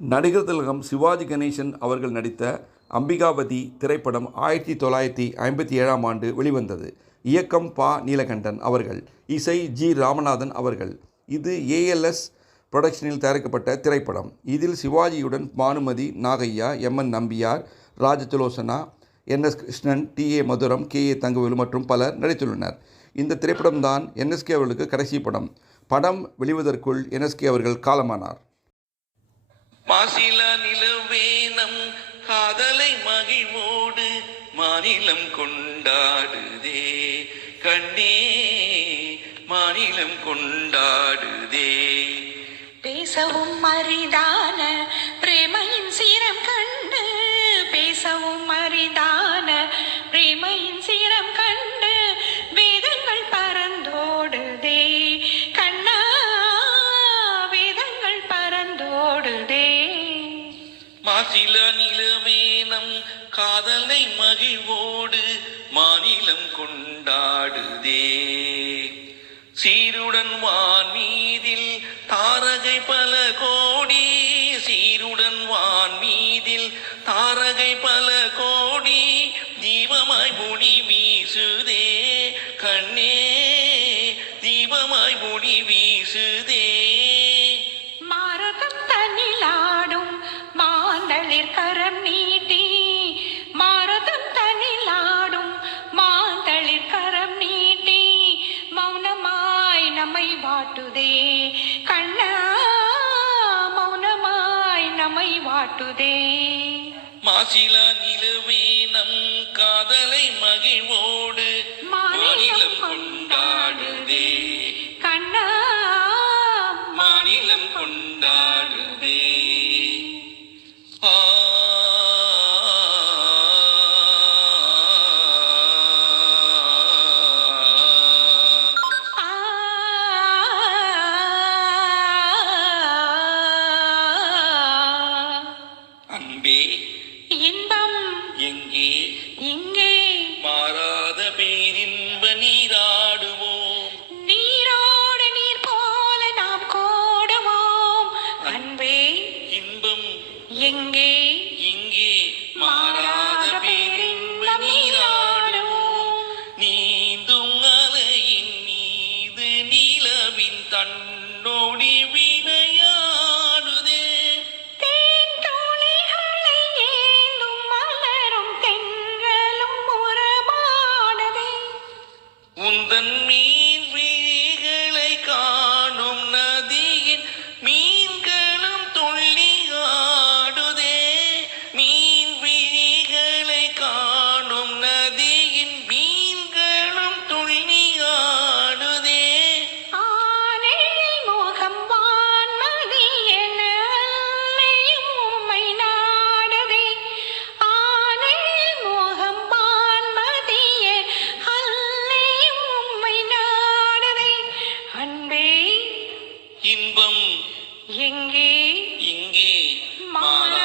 நடிகர் திலகம் சிவாஜி கணேசன் அவர்கள் நடித்த அம்பிகாபதி திரைப்படம் 1957ஆம் ஆண்டு வெளிவந்தது. இயக்கம் பா. நீலகண்டன் அவர்கள், இசை ஜி. ராமநாதன் அவர்கள். இது ஏஎல்எஸ் புரொடக்ஷனில் தயாரிக்கப்பட்ட திரைப்படம். இதில் சிவாஜியுடன் பானுமதி, நாகையா, எம்.என். நம்பியார், ராஜசுலோசனா, என்.எஸ். கிருஷ்ணன், டி.ஏ. மதுரம், கே.ஏ. தங்கவேலு மற்றும் பலர் நடித்துள்ளனர். இந்த திரைப்படம்தான் என்.எஸ்.கே. அவர்களுக்கு கடைசி படம். படம் வெளிவதற்குள் என்.எஸ்.கே. அவர்கள் காலமானார். மாசில நிலவேனம் காதலை மகிழ்வோடு மாநிலம் கொண்டாடுதே கண்ணே, மாநிலம் கொண்டாடுதே. பேசவும் அரிதான பிரேமையின் சீரம் கண்டு, பேசவும் அரிதான பிரேமையின் சீரம் கண்டு வேதங்கள் பறந்தோடுதே கண்ணா, வேதங்கள் பறந்தோடுதே. மாசில நிலவேனம் காதலை மகிழ்வோடு மாநிலம் கொண்டாடுதே. சீருடன் வான் மீதில் தாரகை பல கோடி, சீருடன் வான் மீதில் தாரகை பல கோடி தீபமாய் ஒளி வீசுதே கண்ணே, தீபமாய் ஒளி வீசுதே. மாரதம் தன்னிலாடும் மாந்தளிர் கரம் நீட்டி, மாரதம் தன்னிலாடும் மாந்தளிர் கரம் நீட்டி மௌனமாய் நம்மை வாட்டுதே கண்ணா, மௌனமாய் நம்மை வாட்டுதே. மாசில நிலவேனம் காதலை மகிழ்வோடு மாநிலம் கொண்டாடுதே கண்ணா, மாநிலம் கொண்டாடுதே. ஆ அன்பே இன்பம் எங்கே இங்கே மாறாத பேரின்ப நீராடுவோம், நீரோடு நீர் போல நாம் கோடுவோம். அன்பே இன்பம் எங்கே இங்கே மாறாத பேரின்ப நீராடுவோம். நீந்தும் அலையின் மீது நிலவின் தன்னோடி விளையாடுதே, தேன் துளிகளை ஏந்தும் மலரும் தென்றலும் உறவாடுதே. உந்தன் மீன் விழிகளை காணும் நதியின் மீன்களும் துள்ளி ஆடுதே, மீன் விழிகளை காணும் நதியின் மீன்களும் துள்ளி ஆடுதே. ஆனேழில் மோகம் வான்மதி என அல்லையும் உம்மை நாடுதே, ஆனேழில் மோகம் வான்மதி என அல்லையும் உம்மை நாடுதே. அன்பே இன்பம் எங்கே இங்கே மாறாத